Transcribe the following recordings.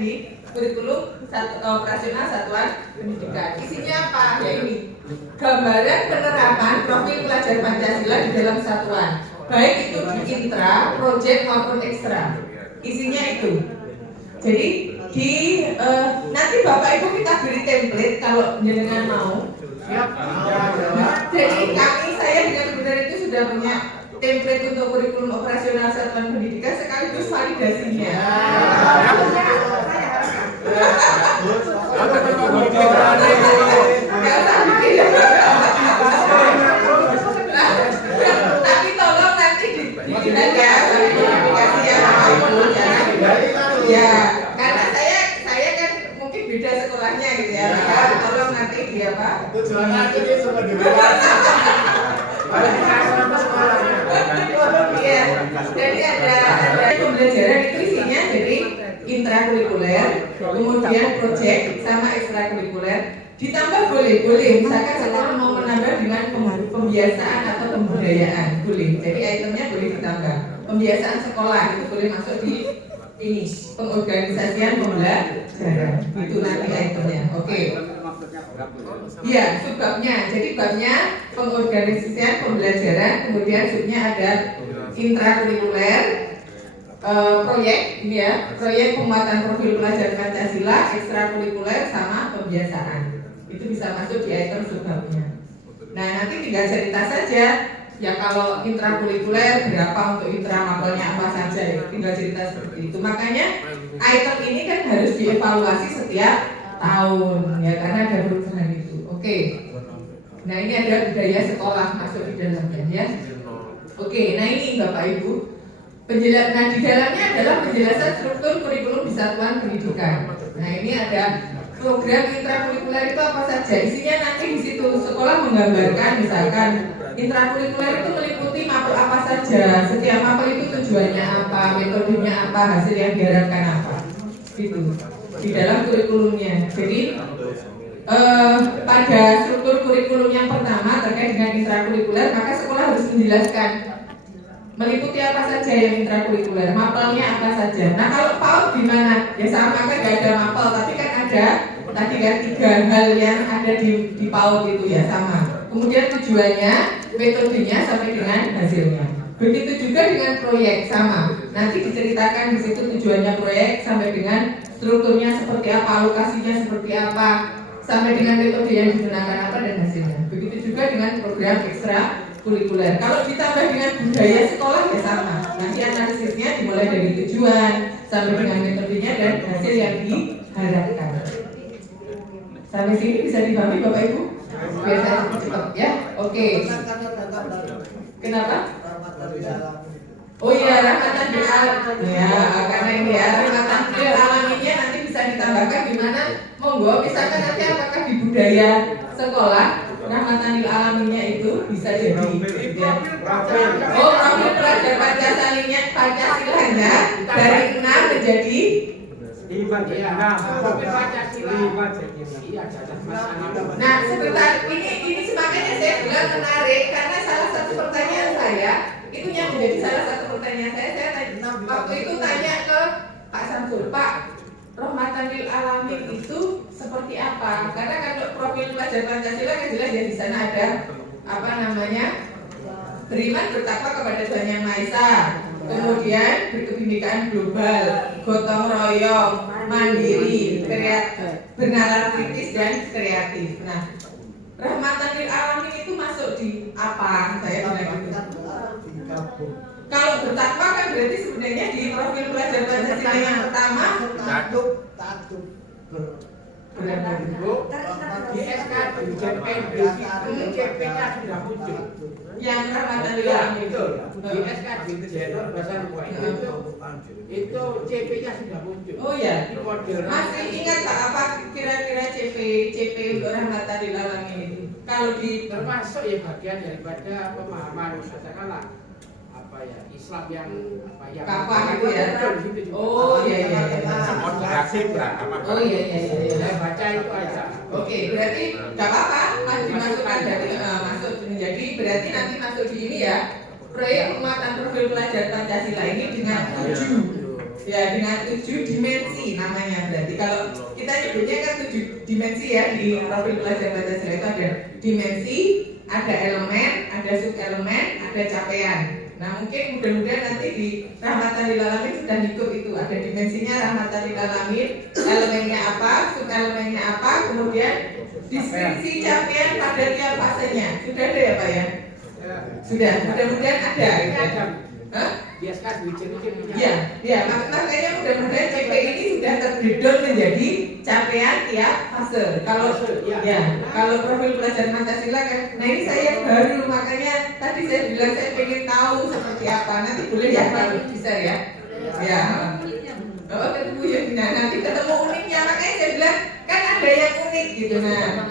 di kurikulum operasional satuan pendidikan. Isinya apa? Ya ini, gambaran penerapan profil pelajar Pancasila di dalam satuan, baik itu di intra, proyek maupun ekstra. Isinya itu. Jadi nanti Bapak Ibu kita beri template kalau jenengan mau. Jadi saya dengan benar itu sudah punya template untuk kurikulum operasional satuan pendidikan sekaligus validasinya. Tapi tolong nanti dibikin ya verifikasi ya, karena saya kan mungkin beda sekolahnya gitu ya. Tolong nanti dia Pak. Tujuannya dia semua Iya, jadi ada pembelajaran itu isinya jadi intrakurikuler, kemudian proyek sama ekstrakurikuler. Ditambah boleh, misalkan sekolah mau menambah dengan pembiasaan atau pembudayaan, boleh. Jadi itemnya boleh ditambah. Pembiasaan sekolah itu boleh masuk di ini, pengorganisasian pembelajaran. Itu nanti itemnya. Oke. Iya, subbabnya. Jadi babnya pengorganisasian pembelajaran, kemudian subnya ada intrakurikuler, proyek ini ya, proyek penguatan profil pelajar Pancasila, ekstrakurikuler sama pembiasaan. Itu bisa masuk di item subbabnya. Nah, nanti tinggal cerita saja. Ya kalau intrakurikuler berapa untuk intra mapelnya apa saja ya, tinggal cerita seperti itu. Makanya item ini kan harus dievaluasi setiap tahun ya, karena ada perubahan itu. Oke. Nah, ini ada budaya sekolah masuk di dalamnya ya. Oke, nah ini Bapak Ibu. Nah, di dalamnya adalah penjelasan struktur kurikulum di satuan pendidikan. Nah, ini ada program intrakurikuler itu apa saja. Isinya nanti di situ sekolah menggambarkan misalkan intrakurikuler itu meliputi mapel apa saja, setiap mapel itu tujuannya apa, metodenya apa, hasil yang diharapkan apa. Gitu. Di dalam kurikulumnya. Jadi pada struktur kurikulum yang pertama terkait dengan intrakurikuler, maka sekolah harus menjelaskan meliputi apa saja yang intrakurikuler, mapelnya apa saja. Nah, kalau PAUD gimana? Ya sama kan, gak ada mapel, tapi kan ada tadi kan 3 hal yang ada di PAUD itu ya sama. Kemudian tujuannya, metodenya sampai dengan hasilnya. Begitu juga dengan proyek sama. Nanti diceritakan di situ tujuannya proyek sampai dengan strukturnya seperti apa, lokasinya seperti apa, sampai dengan metode yang digunakan apa dan hasilnya. Begitu juga dengan program ekstrakurikuler. Kalau ditambah dengan budaya sekolah ya sama. Nanti analisisnya dimulai dari tujuan sampai dengan metodenya dan hasil yang diharapkan. Sampai sini bisa dipahami Bapak Ibu? Biar cepat ya. Oke. Kenapa? Oh iya, rahmatan bil alamin. Ya, karena ini ya rahmatan bil alaminnya nanti bisa ditambahkan gimana? Monggo, misalkan nanti apakah di budaya sekolah rahmatan bil alaminnya itu bisa jadi ya. Oh, profil pelajar Pancasilanya dari 6 menjadi 5 jadi 6. Profil Pancasila. 5 jadi 6. Nah, sebentar, ini semakanya saya bilang menarik karena salah satu pertanyaan saya itu yang menjadi salah satu pertanyaan saya tanya, waktu itu tanya ke Pak Samsul, Pak, rahmatan lil alamin itu seperti apa? Karena kalau profil pelajar Pancasila kan jelas ya di sana ada apa namanya, beriman bertakwa kepada Tuhan Yang Maha Esa, kemudian berkebinekaan global, gotong royong, mandiri, bernalar kritis dan kreatif. Nah, rahmatan lil alamin itu masuk di apa? Saya bilang gitu. Kalau bertakwa kan berarti sebenarnya di profil pelajar Pancasila yang pertama Satu Di SKD, JPD, itu JP-nya sudah muncul. yang rahmatan lil Iya, alamin itu. Di SKD, Jenderal Bahasa Luar itu CP-nya sudah muncul. Oh ya. Di model. Masih ingat Pak apa kira-kira CP untuk rahmatan lil alamin itu? Kalau di Termasuk ya bagian daripada pemahaman katakanlah apa ya, Islam yang apa yang kafah itu ya. di situ juga. Oh iya iya. Moderasi lah. Oh iya iya iya. Saya baca itu aja. Oke, berarti nggak apa-apa, masih dimasukkan dari masuk menjadi berarti nanti masuk di ini ya. Proyek penguatan profil pelajar Pancasila ini dengan 7 Ya, dengan 7 dimensi namanya berarti. Kalau kita nyebutnya kan 7 dimensi ya di profil pelajar Pancasila itu ada dimensi, ada elemen, ada subelemen, ada capaian. Nah mungkin mudah-mudahan nanti di Rahmatan Lil Alamin sudah ikut itu. Ada dimensinya Rahmatan Lil Alamin, elemennya apa, subelemennya apa, kemudian deskripsi capaian pada tiap fasenya. Sudah ada ya Pak ya? Sudah, mudah-mudahan ada gitu. Hah? Biasakan wicin-wicin punya. Iya, makanya mudah-mudahan CP ini sudah terbredol menjadi capaian tiap fase. Kalau profil pelajar Pancasila kan, nah ini saya baru, makanya tadi saya bilang saya pengen tahu seperti apa. Nanti boleh ya kalau bisa ya. Ya. Oh ketemu ya, nah nanti ketemu uniknya, makanya saya bilang kan ada yang unik gitu. Nah,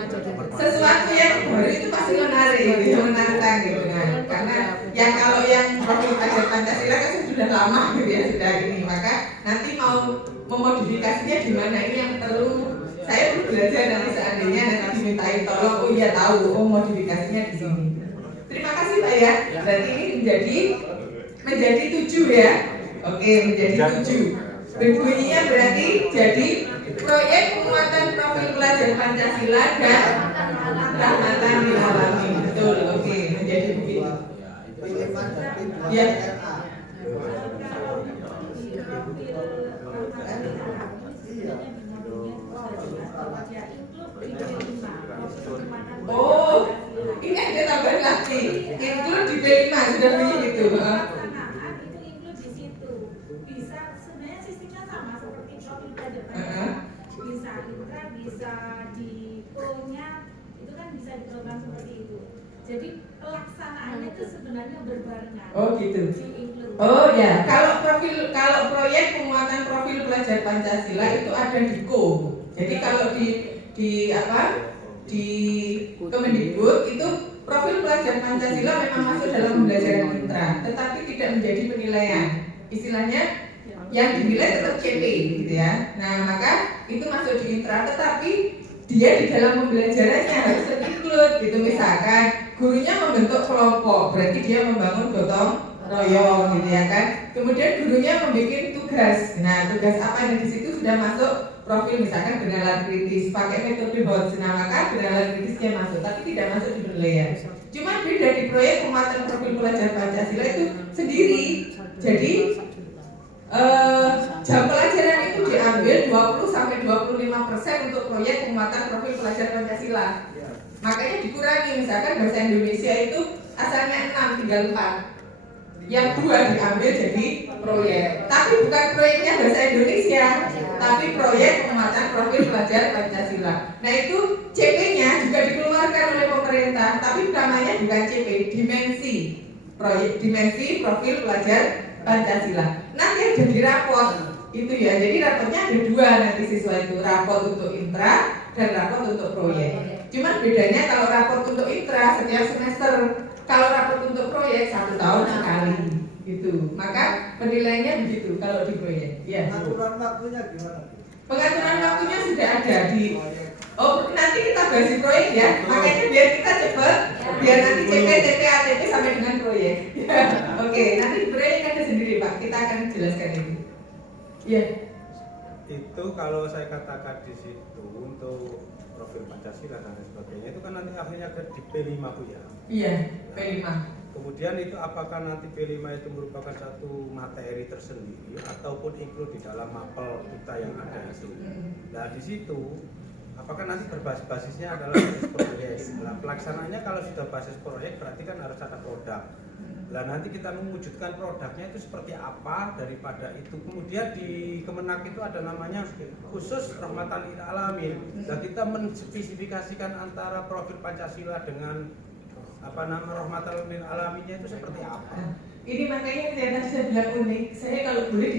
sesuatu yang baru itu pasti menarik gitu, menantang gitu. Nah, karena yang kalau yang profil pelajar Pancasila kan sudah lama gitu ya, sudah ini, maka nanti mau memodifikasinya di mana ini yang perlu saya perlu belajar nanti seandainya nanti dimintain tolong, oh iya tahu, oh modifikasinya di sini. Terima kasih Pak ya. Berarti ini menjadi 7 ya. Oke, menjadi 7. Bunyinya berarti jadi proyek penguatan profil pelajar Pancasila dan Rahmatan Lil Alamin. Betul, oke, menjadi begitu. Ya. Oh, ini ada tambahan lagi. Include di B5 sudah bunyi gitu. Bisa intra, bisa di poolnya itu kan bisa dilakukan seperti itu. Jadi pelaksanaannya itu sebenarnya berbarengan. Oh gitu. Oh ya, kalau proyek penguatan profil pelajar Pancasila itu ada di KO. Jadi kalau di Kemendikbud itu profil pelajar Pancasila memang masuk dalam pembelajaran intra, tetapi tidak menjadi penilaian. Istilahnya yang dinilai tetap CP gitu ya. Nah maka itu masuk di intra, tetapi dia di dalam pembelajarannya harus include gitu. Misalkan gurunya membentuk kelompok, berarti dia membangun gotong royong gitu ya kan. Kemudian gurunya membuat tugas. Nah tugas apa yang di situ sudah masuk profil, misalkan kenalan kritis, pakai metode HOTS. Nah maka kenalan kritisnya masuk, tapi tidak masuk di penilaian. Cuma beda di proyek penguatan profil pelajar Pancasila itu sendiri. Jadi jam pelajaran itu diambil 20-25% untuk proyek penguatan profil pelajar Pancasila. Makanya dikurangi, misalkan bahasa Indonesia itu asalnya 6, tinggal 4. Yang 2 diambil jadi proyek. Tapi bukan proyeknya bahasa Indonesia, tapi proyek penguatan profil pelajar Pancasila. Nah itu CP-nya juga dikeluarkan oleh pemerintah, tapi namanya bukan CP, dimensi profil pelajar Pancasila. Nanti jadi raport itu ya. Jadi raportnya ada 2 nanti siswa itu, raport untuk intra dan raport untuk proyek. Cuman bedanya kalau raport untuk intra setiap semester, kalau raport untuk proyek 1 tahun sekali gitu. Maka penilaiannya begitu kalau di proyek. Ya. Pengaturan waktunya gimana? Pengaturan waktunya sudah ada di. Oh nanti kita bahas di proyek ya. Makanya biar kita cepat, biar nanti CP, ATP sampai dengan proyek. Oke, nanti di proyek ada sendiri Pak. Kita akan jelaskan ini. Iya. Itu kalau saya katakan di situ untuk profil Pancasila dan sebagainya itu kan nanti akhirnya ke di P5 Bu ya. Iya, P5. Kemudian itu apakah nanti P5 itu merupakan satu materi tersendiri ataupun include di dalam mapel kita yang ada itu. Nah di situ apakah nanti basisnya adalah basis proyek. Nah, pelaksanaannya kalau sudah basis proyek berarti kan harus ada produk. Nah nanti kita mewujudkan produknya itu seperti apa daripada itu. Kemudian di Kemenak itu ada namanya khusus Rahmatan Lil Alamin. Nah kita menspesifikasikan antara profil Pancasila dengan Rahmatan Lil Alaminnya itu seperti apa. Ini makanya saya bilang unik. Saya kalau boleh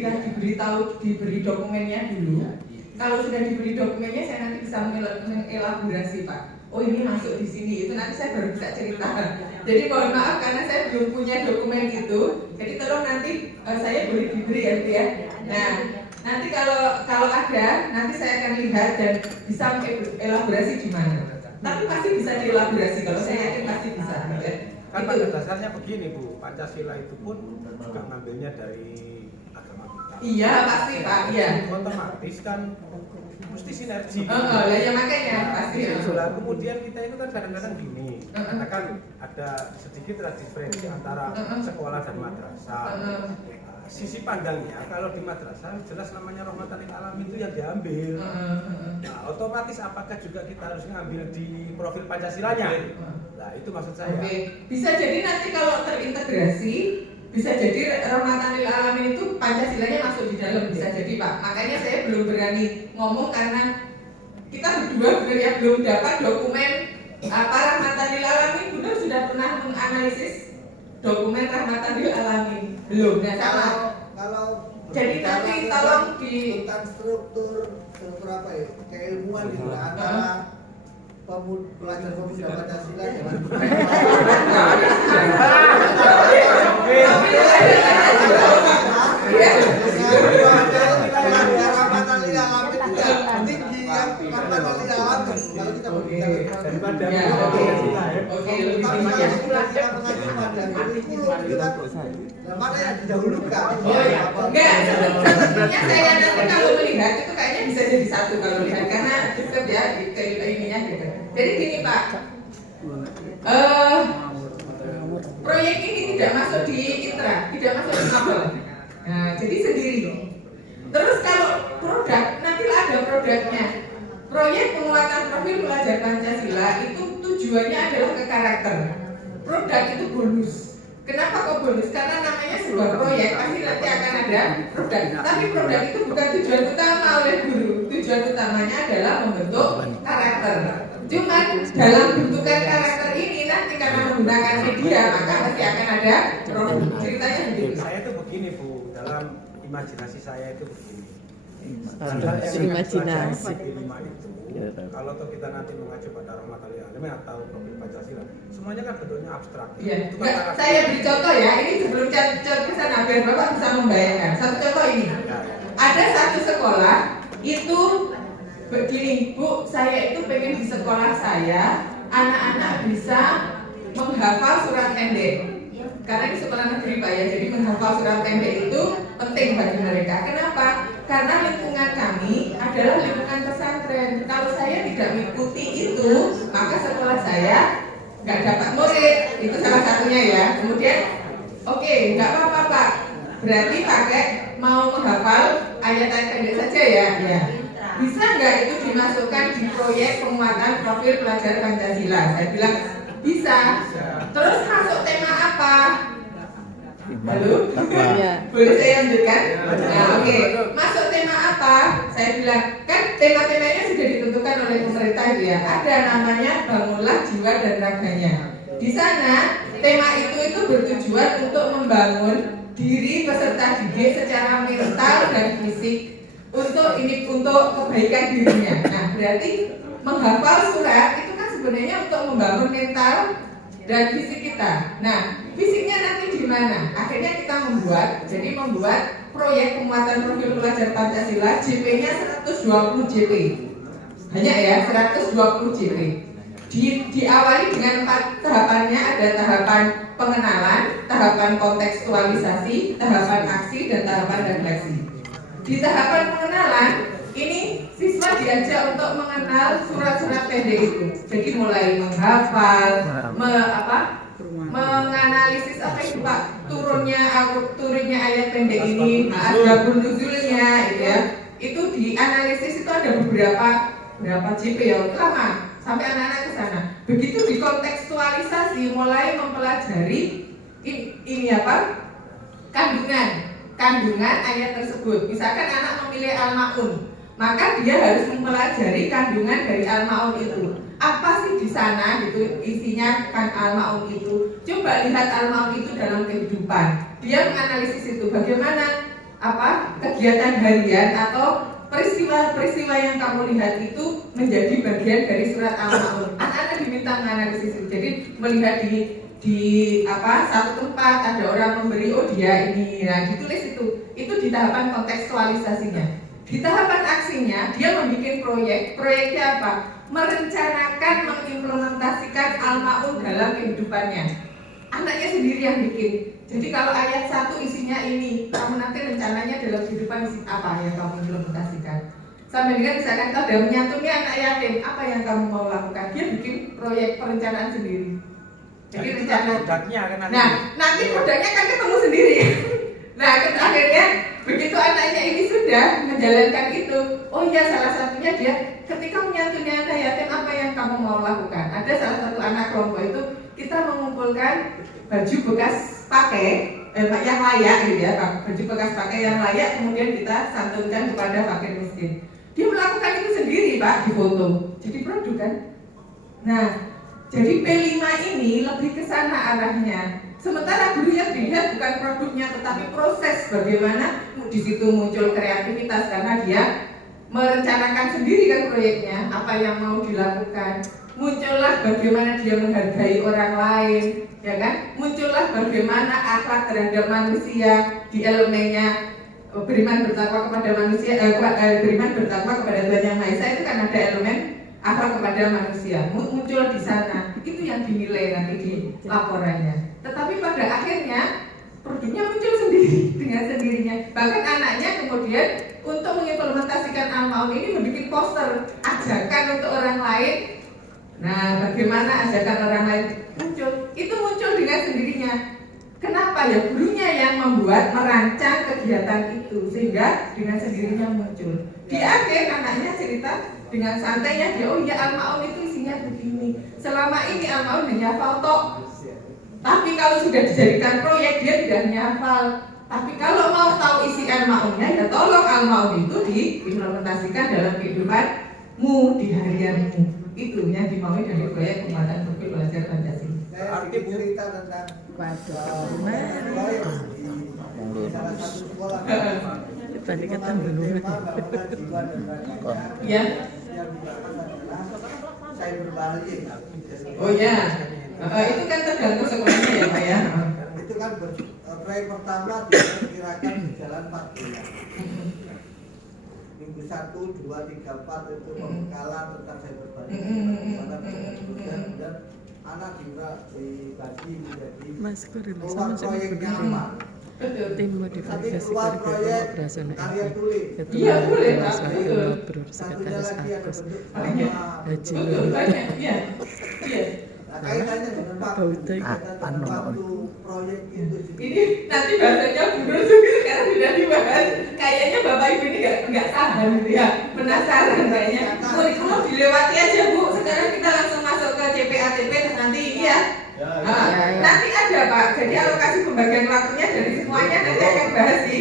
diberi dokumennya dulu. Kalau sudah diberi dokumennya saya nanti bisa mengelaborasi Pak. Oh ini masuk di sini, itu nanti saya baru bisa cerita. Jadi mohon maaf karena saya belum punya dokumen itu. Jadi tolong nanti saya boleh diberi ya. Nah nanti kalau ada nanti saya akan lihat dan bisa mengelaborasi di mana. Tapi pasti bisa dielaborasi kalau saya yakin pasti bisa. Ya. Kan pada dasarnya begini Bu, Pancasila itu pun juga ngambilnya dari agama kita. Iya pasti Pak, iya. Otomatis kan mesti sinergi. Lah ya makanya pasti. Nah, kemudian kita itu kan kadang-kadang gini, katakan ada sedikit diferensi antara sekolah dan madrasah. Sisi pandangnya kalau di madrasah jelas namanya rahmatan lil alamin itu yang diambil. Nah, otomatis apakah juga kita harus ngambil di profil Pancasilanya? Nah, itu maksud saya. Oke. Bisa jadi nanti kalau terintegrasi, bisa jadi rahmatan lil alamin itu Pancasilanya masuk di dalam, bisa jadi Pak. Makanya saya belum berani ngomong karena kita berdua ya belum dapat dokumen apa rahmatan lil alamin. Bunda sudah pernah menganalisis dokumen rahmatan lil alamin belum? Nah sama. Kalau Jadi nanti tolong di tentang struktur apa ya, keilmuan gitu antara pelajar pemuda Pancasila dengan rahmatan lil alamin juga tinggi kan, rahmatan lil alamin kalau kita berbicara Daripada Oke, lebih tinggi ya. mana yang didahulukan? Oh ya, enggak. Sebenarnya saya nanti kalau melihat itu kayaknya bisa jadi satu kalau lihat karena tetap ya ke ininya gitu. Jadi gini Pak, proyek ini tidak masuk di ITRA, tidak masuk di mapel. Nah, jadi sendiri. Terus kalau produk nanti ada produknya. Proyek penguatan profil pelajar Pancasila itu tujuannya adalah ke karakter. Produk itu bonus. Kenapa kok bonus? Karena namanya sebuah proyek, pasti nanti akan ada produk. Tapi produk itu bukan tujuan utama oleh guru. Tujuan utamanya adalah membentuk karakter. Cuman dalam bentukan karakter ini nanti karena menggunakan media, maka pasti akan ada produk. Ceritanya begitu. Saya itu begini Bu, dalam imajinasi saya itu begini. Imajinasi. Kalau kita nanti mengacu pada rahmatan lil alamin atau profil Pancasila, semuanya kan bentuknya abstrak. Iya. Itu kan Nggak, karakter. saya beri contoh ya. Ini sebelum contoh ke sana biar Bapak bisa membayangkan. Satu contoh ini. Ada satu sekolah itu begini, Bu, saya itu pengen di sekolah saya anak-anak bisa menghafal surat pendek. Karena di sekolah negeri Pak ya, jadi menghafal surat pendek itu penting bagi mereka. Kenapa? Karena lingkungan kami adalah lingkungan pesantren. Kalau saya tidak mengikuti itu, maka sekolah saya nggak dapat murid. Itu salah satunya ya. Kemudian, oke, nggak apa-apa Pak. Berarti pakai mau menghafal ayat-ayat pendek saja ya. Ya. Bisa nggak itu dimasukkan di proyek penguatan profil pelajar Pancasila? Saya bilang bisa. Terus masuk tema apa? Halo? Iya. Boleh saya lanjutkan? Nah, oke. Masuk tema apa? Saya bilang, kan tema-temanya sudah ditentukan oleh pemerintah ya. Ada namanya bangunlah jiwa dan raganya. Di sana, tema itu bertujuan untuk membangun diri peserta didik secara mental dan fisik untuk kebaikan dirinya. Nah, berarti menghafal surat itu kan sebenarnya untuk membangun mental dan fisik kita. Nah, fisiknya nanti di mana? Akhirnya kita membuat proyek penguatan profil pelajar Pancasila, JP-nya 120 JP. Banyak ya, 120 JP. Diawali dengan 4 tahapannya, ada tahapan pengenalan, tahapan kontekstualisasi, tahapan aksi, dan tahapan refleksi. Di tahapan pengenalan, ini siswa diajak untuk mengenal surat-surat pendek itu. Jadi mulai menghafal, menganalisis apa itu Pak, turunnya ayat pendek ini, asbabun nuzulnya, gitu ya. Itu dianalisis, itu ada berapa JP ya, lama sampai anak-anak ke sana. Begitu dikontekstualisasi, mulai mempelajari ini apa? Kandungan ayat tersebut. Misalkan anak memilih Al-Maun, maka dia harus mempelajari kandungan dari Al-Maun itu. Apa sih di sana gitu isinya kan Al-Maun itu? Coba lihat Al-Maun itu dalam kehidupan. Dia menganalisis itu bagaimana kegiatan harian atau peristiwa-peristiwa yang kamu lihat itu menjadi bagian dari surat Al-Maun. Anak-anak diminta menganalisis itu. Jadi melihat di satu tempat ada orang memberi, oh dia ini, nah ditulis itu di tahapan kontekstualisasinya. Di tahapan aksinya dia membuat proyeknya apa? Merencanakan, mengimplementasikan Al-Maun dalam kehidupannya. anaknya sendiri yang bikin. Jadi kalau ayat 1 isinya ini, kamu nanti rencananya dalam kehidupan isi apa yang kamu implementasikan. Sampai dengan misalkan kau sudah menyantuni anak yatim, apa yang kamu mau lakukan? Dia bikin proyek perencanaan sendiri. Jadi rencana. produknya kan nanti. Nah, nanti produknya kan ketemu sendiri. Nah, akhirnya begitu anaknya ini sudah menjalankan itu, oh iya salah satunya dia ketika menyantuni anak yatim apa yang kamu mau lakukan? Ada salah satu anak kelompok itu kita mengumpulkan baju bekas pakai yang layak gitu ya, baju bekas pakai yang layak kemudian kita santunkan kepada fakir miskin. Dia melakukan itu sendiri Pak, di foto. Jadi produk kan? Nah, jadi P5 ini lebih ke sana arahnya. Sementara guru yang dilihat bukan produknya tetapi proses bagaimana di situ muncul kreativitas karena dia merencanakan sendiri kan proyeknya, apa yang mau dilakukan. Muncullah bagaimana dia menghargai orang lain, ya kan? Muncullah bagaimana akhlak terhadap manusia di elemennya beriman bertakwa kepada manusia, beriman bertakwa kepada Tuhan Yang Maha Esa itu kan ada elemen akhlak kepada manusia. Muncul di sana, itu yang dinilai nanti di laporannya. Tetapi pada akhirnya produknya muncul sendiri dengan sendirinya. Bahkan anaknya kemudian untuk mengimplementasikan Al-Maun ini membuat poster ajakan untuk orang lain. Nah, bagaimana ajakan orang lain muncul? Itu muncul dengan sendirinya. Kenapa ya? Gurunya yang membuat, merancang kegiatan itu sehingga dengan sendirinya muncul. Di akhir anaknya cerita dengan santainya dia, oh ya Al-Maun itu isinya begini. Selama ini Al-Maun hanya foto. Tapi kalau sudah dijadikan proyek dia tidak hanya hafal. Tapi kalau mau tahu isi Al-Maunnya ya tolong Al-Maun itu diimplementasikan dalam kehidupanmu di harianmu. Itu yang dimauin dari proyek penguatan profil belajar Pancasila. Saya bikin cerita tentang proyek di salah satu sekolah. Tadi kata belum. Ya. Yang dibahas adalah cyberbullying. Oh ya. Itu kan tergantung sekolahnya ya Pak ya. Itu kan proyek pertama diperkirakan berjalan 4 bulan. Minggu 1, 2, 3, 4 itu pembekalan tentang cyberbullying. Dan anak dibagi menjadi keluar proyeknya apa? Tim modifikasi keluar proyek karya tulis. Iya boleh Pak. Satunya lagi ada bentuk Haji. Banyak, iya. Iya. Nah, kaitannya dengan waktu proyek itu Ini nanti bahasanya Guru Sugih sekarang sudah dibahas. Kayaknya Bapak Ibu ini nggak tahan gitu ya, penasaran kayaknya. Kurikulum dilewati aja Bu. Sekarang kita langsung masuk ke CPATP nanti ini ya. Nanti ada Pak. Jadi alokasi pembagian waktunya dari semuanya nanti akan bahas sih.